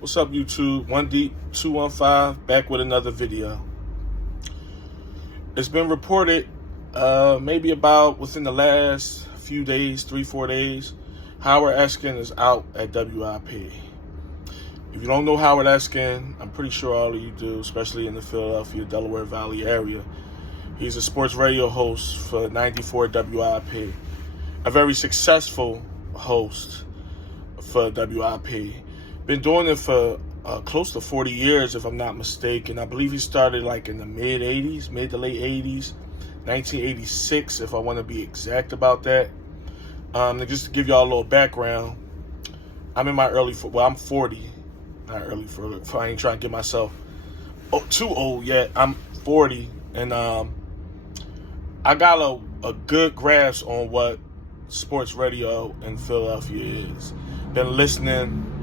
What's up, YouTube? 1 Deep 215 back with another video. It's been reported maybe about within the last few days, 3-4 days, Howard Eskin is out at WIP. If you don't know Howard Eskin, I'm pretty sure all of you do, especially in the Philadelphia, Delaware Valley area. He's a sports radio host for 94 WIP, a very successful host for WIP. Been doing it for close to 40 years, if I'm not mistaken. I believe he started like in the mid to late 80s, 1986, if I want to be exact about that. Just to give y'all a little background, I'm in my I'm 40. Not early for I ain't trying to get myself too old yet. I'm 40, and I got a good grasp on what sports radio in Philadelphia is. Been listening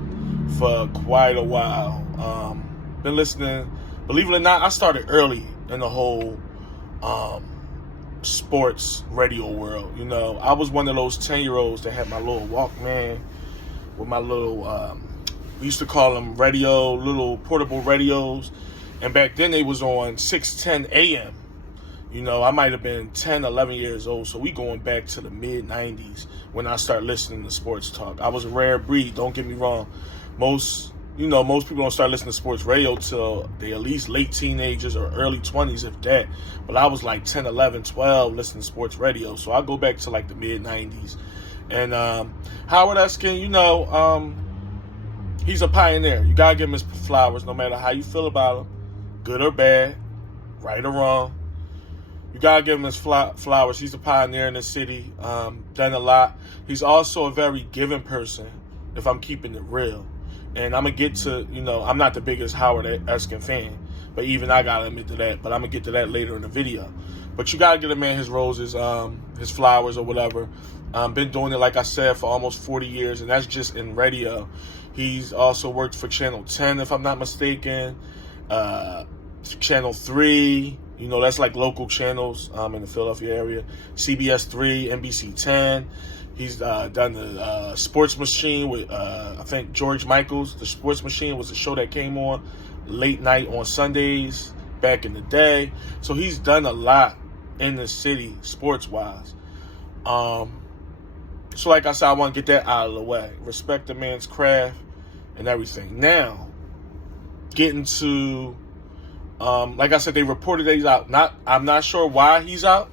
for quite a while. Been listening, believe it or not, I started early in the whole sports radio world. You know, I was one of those 10-year-olds that had my little Walkman with my little, we used to call them little portable radios. And back then they was on 610 AM. You know, I might have been 10, 11 years old. So we going back to the mid-90s when I started listening to sports talk. I was a rare breed, don't get me wrong. Most people don't start listening to sports radio till they at least late teenagers or early 20s, if that. But I was like 10, 11, 12 listening to sports radio. So I go back to like the mid-90s. And Howard Eskin, he's a pioneer. You got to give him his flowers no matter how you feel about him, good or bad, right or wrong. You got to give him his flowers. He's a pioneer in the city, done a lot. He's also a very giving person, if I'm keeping it real. And I'm going to get to, I'm not the biggest Howard Eskin fan, but even I got to admit to that. But I'm going to get to that later in the video. But you got to give a man his roses, his flowers or whatever. Been doing it, like I said, for almost 40 years, and that's just in radio. He's also worked for Channel 10, if I'm not mistaken, Channel 3, that's like local channels in the Philadelphia area, CBS 3, NBC 10. He's done the Sports Machine with, I think, George Michaels. The Sports Machine was a show that came on late night on Sundays back in the day. So he's done a lot in the city, sports-wise. So like I said, I want to get that out of the way. Respect the man's craft and everything. Now, getting to, like I said, they reported that he's out. I'm not sure why he's out.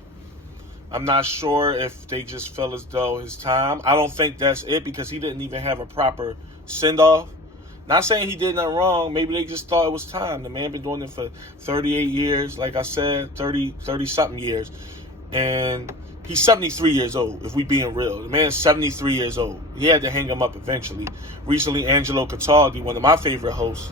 I'm not sure if they just felt as though his time. I don't think that's it, because he didn't even have a proper send-off. Not saying he did nothing wrong. Maybe they just thought it was time. The man been doing it for 38 years, like I said, 30-something years. And he's 73 years old, if we being real. The man's 73 years old. He had to hang him up eventually. Recently, Angelo Cataldi, one of my favorite hosts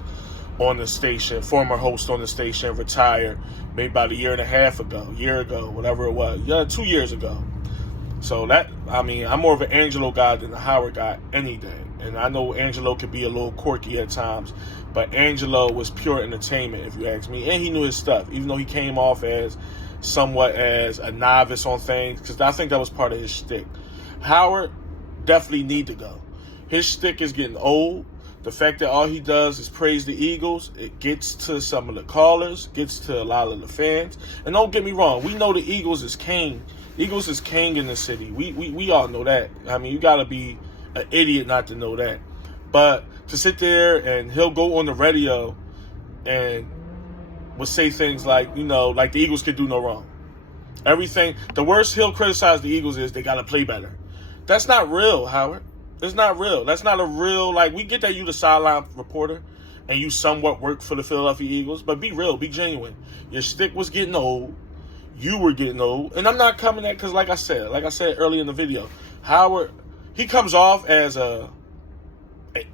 on the station, former host on the station, retired maybe about a year ago, whatever it was. Yeah, 2 years ago. So I'm more of an Angelo guy than a Howard guy any day. And I know Angelo could be a little quirky at times, but Angelo was pure entertainment, if you ask me. And he knew his stuff, even though he came off as somewhat as a novice on things, because I think that was part of his shtick. Howard definitely need to go. His shtick is getting old. The fact that all he does is praise the Eagles, it gets to some of the callers, gets to a lot of the fans. And don't get me wrong, we know the Eagles is king. Eagles is king in the city. We all know that. I mean, you got to be an idiot not to know that. But to sit there and he'll go on the radio and will say things like, like the Eagles could do no wrong. The worst he'll criticize the Eagles is they got to play better. That's not real, Howard. It's not real. That's not a real, we get that you the sideline reporter and you somewhat work for the Philadelphia Eagles, but be real, be genuine. Your stick was getting old. You were getting old. And I'm not coming at, because like I said earlier in the video, Howard, he comes off as an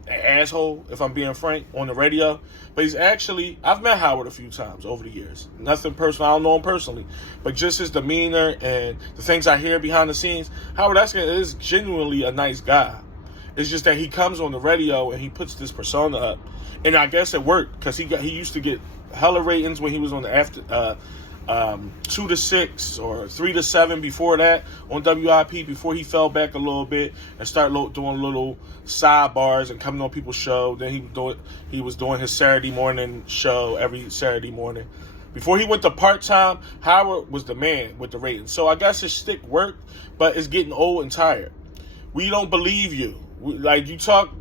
asshole, if I'm being frank, on the radio. But he's actually, I've met Howard a few times over the years. Nothing personal, I don't know him personally. But just his demeanor and the things I hear behind the scenes, Howard Eskin is genuinely a nice guy. It's just that he comes on the radio and he puts this persona up. And I guess it worked, because he used to get hella ratings when he was on the 2 to 6 or 3 to 7 before that on WIP, before he fell back a little bit and started doing little sidebars and coming on people's show. Then he was doing his Saturday morning show every Saturday morning. Before he went to part-time, Howard was the man with the ratings. So I guess his shtick worked, but it's getting old and tired. We don't believe you. Like, you talk,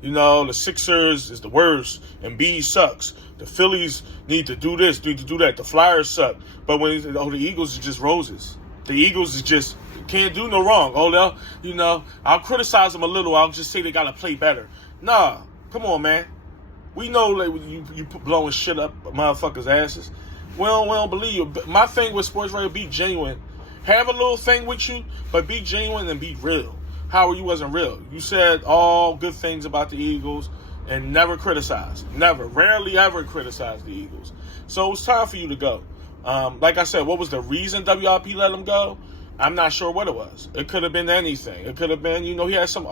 the Sixers is the worst, and B sucks. The Phillies need to do this, need to do that. The Flyers suck. But when the Eagles is just roses. The Eagles is just can't do no wrong. I'll criticize them a little. I'll just say they got to play better. Nah, come on, man. We know that you blowing shit up motherfuckers' asses. We don't believe you. My thing with sports radio, be genuine. Have a little thing with you, but be genuine and be real. Howard, you wasn't real. You said all good things about the Eagles and never criticized. Never. Rarely ever criticized the Eagles. So it's time for you to go. Like I said, what was the reason WIP let him go? I'm not sure what it was. It could have been anything. It could have been, he had some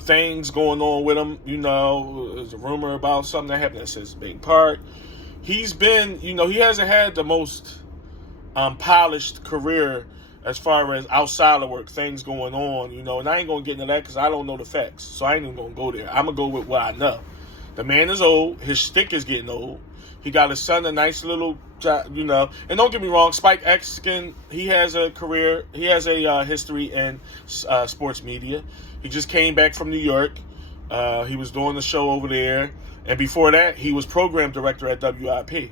things going on with him. There's a rumor about something that happened at Citizens Bank Park. He's been, he hasn't had the most polished career as far as outside of work, things going on, and I ain't going to get into that because I don't know the facts. So I ain't even going to go there. I'm going to go with what I know. The man is old. His shtick is getting old. He got a son, a nice little, And don't get me wrong, Spike Eskin, he has a career. He has a history in sports media. He just came back from New York. He was doing the show over there. And before that, he was program director at WIP.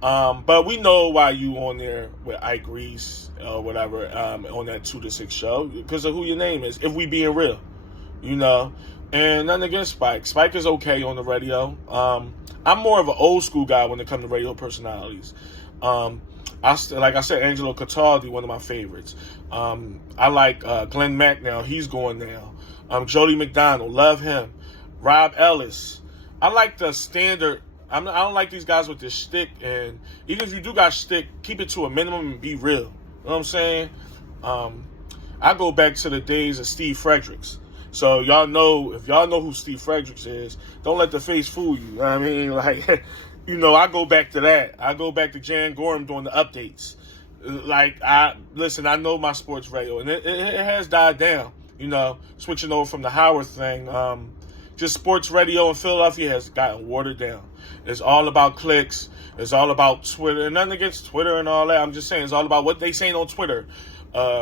But we know why you on there with Ike Reese or whatever on that 2 to 6 show, because of who your name is, if we being real, And nothing against Spike. Spike is okay on the radio. I'm more of an old school guy when it comes to radio personalities. Like I said, Angelo Cataldi, one of my favorites. I like Glenn Mack now. He's going now. Jody McDonald, love him. Rob Ellis. I like the standard. I don't like these guys with this shtick, and even if you do got shtick, keep it to a minimum and be real. You know what I'm saying? I go back to the days of Steve Fredericks. So if y'all know who Steve Fredericks is, don't let the face fool you. You know what I mean? I go back to that. I go back to Jan Gorham doing the updates. I know my sports radio, and it has died down. Switching over from the Howard thing. Just sports radio in Philadelphia has gotten watered down. It's all about clicks. It's all about Twitter. And nothing against Twitter and all that. I'm just saying it's all about what they saying on Twitter.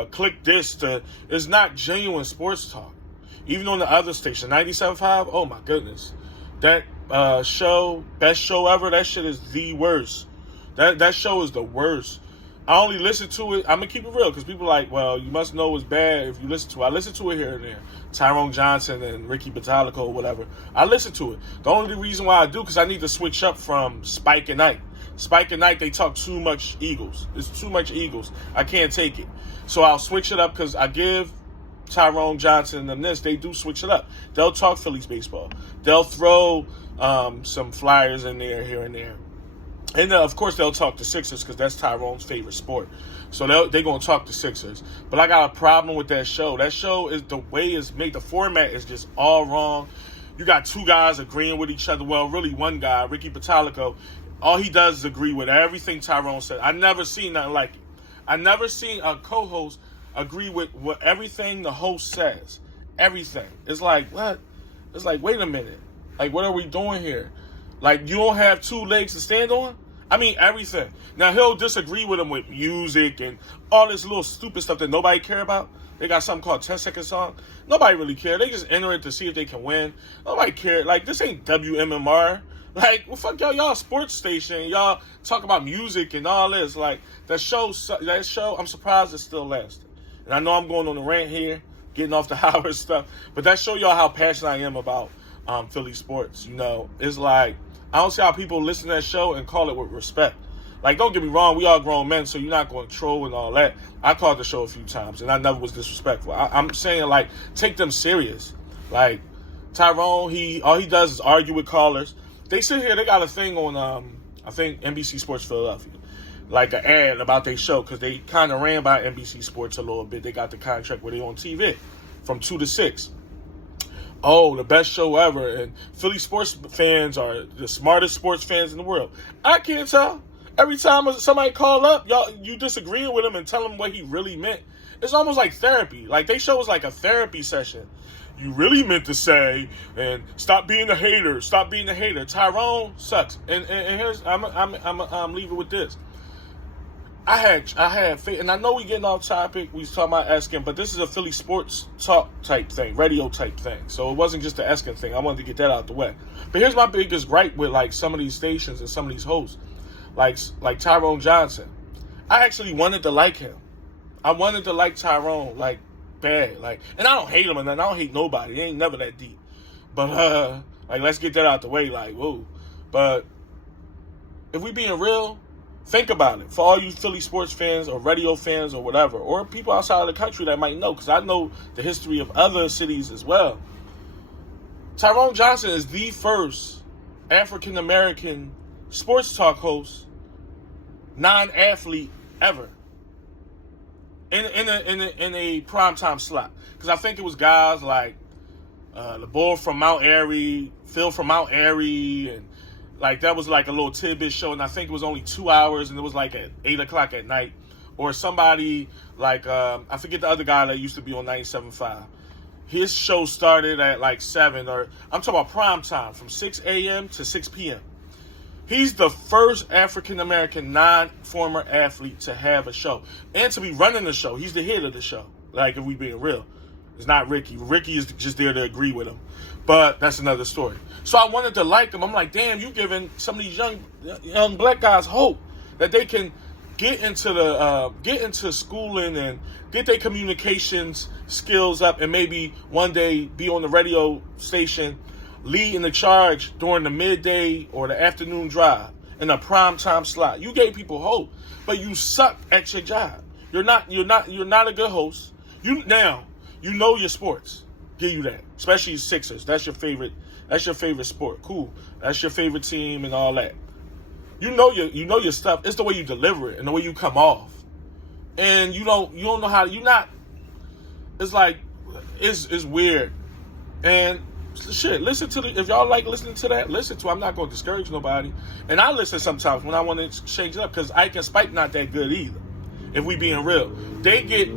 Click this it's not genuine sports talk. Even on the other station, 97.5, oh my goodness. That show, best show ever, that shit is the worst. That show is the worst. I only listen to it. I'm going to keep it real because people are like, well, you must know it's bad if you listen to it. I listen to it here and there. Tyrone Johnson and Ricky Batalico or whatever. I listen to it. The only reason why I do because I need to switch up from Spike and Ike. Spike and Ike, they talk too much Eagles. It's too much Eagles. I can't take it. So I'll switch it up because I give Tyrone Johnson and this. They do switch it up. They'll talk Phillies baseball. They'll throw some Flyers in there here and there. And, of course, they'll talk the Sixers because that's Tyrone's favorite sport. So they're going to talk the Sixers. But I got a problem with that show. That show is the way it's made. The format is just all wrong. You got two guys agreeing with each other. Well, really one guy, Ricky Batalico. All he does is agree with everything Tyrone said. I never seen nothing like it. I never seen a co-host agree with everything the host says. Everything. It's like, what? It's like, wait a minute. Like, what are we doing here? Like, you don't have two legs to stand on? I mean, everything. Now, he'll disagree with him with music and all this little stupid stuff that nobody care about. They got something called 10-second song. Nobody really care. They just enter it to see if they can win. Nobody care. Like, this ain't WMMR. Like, well, fuck y'all a sports station. Y'all talk about music and all this. Like, that show, I'm surprised it's still lasting. And I know I'm going on a rant here, getting off the Howard stuff. But that show y'all how passionate I am about Philly sports. It's like, I don't see how people listen to that show and call it with respect. Like, don't get me wrong, we all grown men, so you're not going to troll and all that. I called the show a few times, and I never was disrespectful. I'm saying, like, take them serious. Like, Tyrone, all he does is argue with callers. They sit here, they got a thing on, I think, NBC Sports Philadelphia. Like, an ad about their show, because they kind of ran by NBC Sports a little bit. They got the contract where they on TV from 2 to 6. Oh, the best show ever. And Philly sports fans are the smartest sports fans in the world. I can't tell. Every time somebody call up, you disagreeing with him and tell him what he really meant. It's almost like therapy. Like, they show us like a therapy session. You really meant to say, and stop being a hater. Stop being a hater. Tyrone sucks. And here's I'm leaving with this. I had faith, and I know we getting off topic. We was talking about Eskin, but this is a Philly sports talk type thing, radio type thing. So it wasn't just the Eskin thing. I wanted to get that out the way. But here's my biggest gripe with like some of these stations and some of these hosts, like Tyrone Johnson. I actually wanted to like him. I wanted to like Tyrone, like bad, like, and I don't hate him, and I don't hate nobody. It ain't never that deep. But like, let's get that out the way. Like, whoa. But if we being real. Think about it. For all you Philly sports fans or radio fans or whatever, or people outside of the country that might know, because I know the history of other cities as well. Tyrone Johnson is the first African-American sports talk host, non-athlete ever in a primetime slot. Because I think it was guys like the boy from Mount Airy, Phil from Mount Airy, and like, that was like a little tidbit show, and I think it was only 2 hours, and it was like at 8 o'clock at night. Or somebody like, I forget the other guy that used to be on 97.5. His show started at like 7, or I'm talking about prime time, from 6 a.m. to 6 p.m. He's the first African-American non-former athlete to have a show. And to be running the show. He's the head of the show. Like, if we being real. It's not Ricky. Ricky is just there to agree with him. But that's another story. So I wanted to like him. I'm like, damn, you giving some of these young black guys hope that they can get into schooling and get their communications skills up, and maybe one day be on the radio station leading the charge during the midday or the afternoon drive in a prime time slot. You gave people hope, but you suck at your job. You're not a good host. You know your sports. Give you that. Especially Sixers. That's your favorite sport. Cool. That's your favorite team and all that. You know your stuff. It's the way you deliver it and the way you come off. And you don't know how it's like it's weird. And shit, listen to if y'all like listening to that, listen to it. I'm not gonna discourage nobody. And I listen sometimes when I want to change it up, because Ike and Spike not that good either. If we being real. They get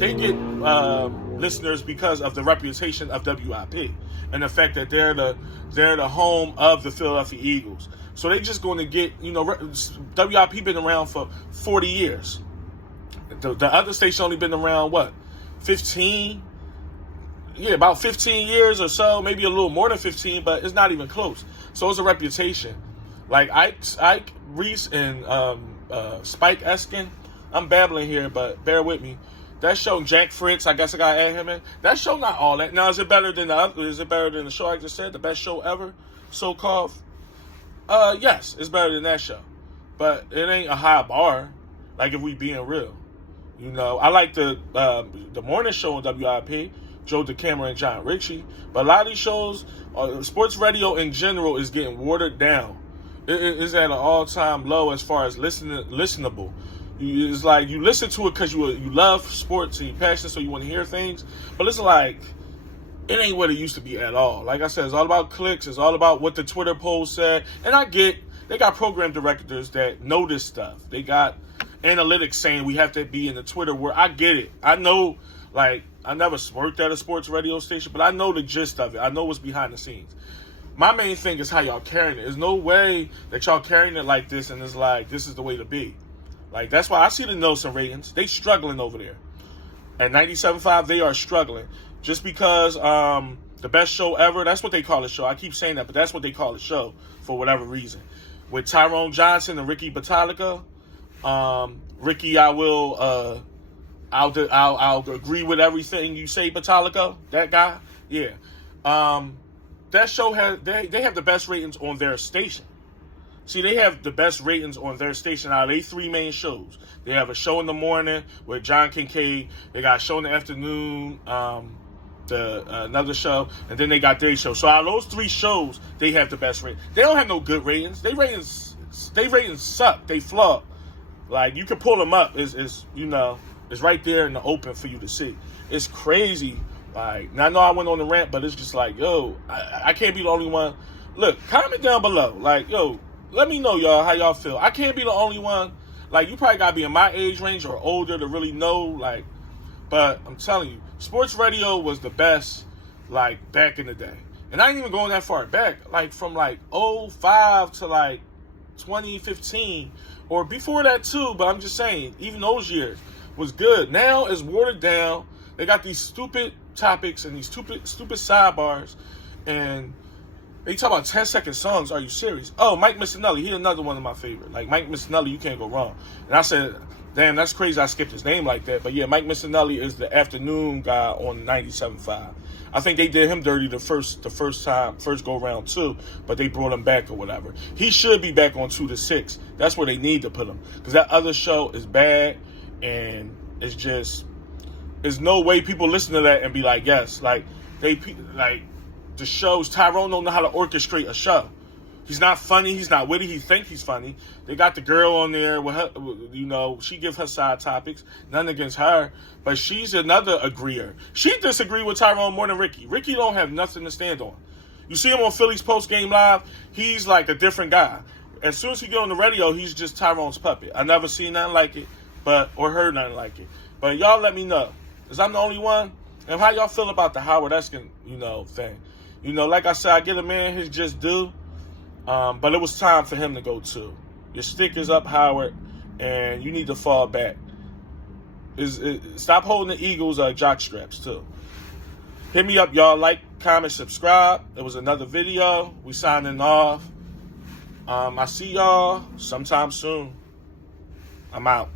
listeners because of the reputation of WIP and the fact that they're the home of the Philadelphia Eagles. So they just going to get, WIP been around for 40 years. The other station only been around, 15? Yeah, about 15 years or so, maybe a little more than 15, but it's not even close. So it's a reputation. Like Ike Reese and Spike Eskin, I'm babbling here, but bear with me. That show, Jack Fritz, I guess I gotta add him in. That show not all that. Now, is it better than the show I just said, the best show ever, so-called? Yes, it's better than that show. But it ain't a high bar, like, if we being real. I like the morning show on WIP, Joe DeCamera and John Ritchie. But a lot of these shows, sports radio in general, is getting watered down. It is at an all-time low as far as listenable. It's like you listen to it because you love sports and you're passionate, so you want to hear things. But it's like, it ain't what it used to be at all. Like I said, it's all about clicks. It's all about what the Twitter poll said. And I get, they got program directors that know this stuff. They got analytics saying we have to be in the Twitter world. I get it. I know, like, I never worked at a sports radio station, but I know the gist of it. I know what's behind the scenes. My main thing is how y'all carrying it. There's no way that y'all carrying it like this and it's like, this is the way to be. Like, that's why I see the Nielsen ratings. They struggling over there. At 97.5, they are struggling. Just because the best show ever, that's what they call the show. I keep saying that, but that's what they call the show for whatever reason. With Tyrone Johnson and Ricky Batalica, Ricky, I'll agree with everything you say, Batalica, that guy. Yeah. That show they have the best ratings on their station. See, they have the best ratings on their station out of their three main shows. They have a show in the morning with John Kincaid. They got a show in the afternoon, another show, and then they got their show. So out of those three shows, they have the best ratings. They don't have no good ratings. They ratings suck. They flop. Like, you can pull them up. It's right there in the open for you to see. It's crazy. Like, now I know I went on the rant, but it's just like, yo, I can't be the only one. Look, comment down below. Like, yo, let me know, y'all, how y'all feel. I can't be the only one Like, you probably got to be in my age range or older to really know, like, but I'm telling you, sports radio was the best, like, back in the day. And I ain't even going that far back, like, from, like, '05 to, like, 2015, or before that, too, but I'm just saying, even those years was good. Now it's watered down. They got these stupid topics and these stupid sidebars, and they talk about 10-second songs. Are you serious? Oh, Mike Missinelli, he another one of my favorite. Like, Mike Missinelli, you can't go wrong. And I said, damn, that's crazy I skipped his name like that. But yeah, Mike Missinelli is the afternoon guy on 97.5. I think they did him dirty the first go round too, but they brought him back or whatever. He should be back on 2 to 6. That's where they need to put him, because that other show is bad, and it's just, there's no way people listen to that and be like, yes, like the shows. Tyrone don't know how to orchestrate a show. He's not funny. He's not witty. He think he's funny. They got the girl on there with her, you know, she give her side topics. Nothing against her, but she's another agreeer. She disagree with Tyrone more than Ricky. Ricky don't have nothing to stand on. You see him on Philly's Post Game Live, he's like a different guy. As soon as he get on the radio, he's just Tyrone's puppet. I never seen nothing like it, or heard nothing like it. But y'all let me know, because I'm the only one. And how y'all feel about the Howard Eskin, you know, thing? You know, like I said, I get a man his just due. But it was time for him to go too. Your stick is up, Howard, and you need to fall back. Stop holding the Eagles' jock straps too. Hit me up, y'all. Like, comment, subscribe. There was another video. We signing off. I see y'all sometime soon. I'm out.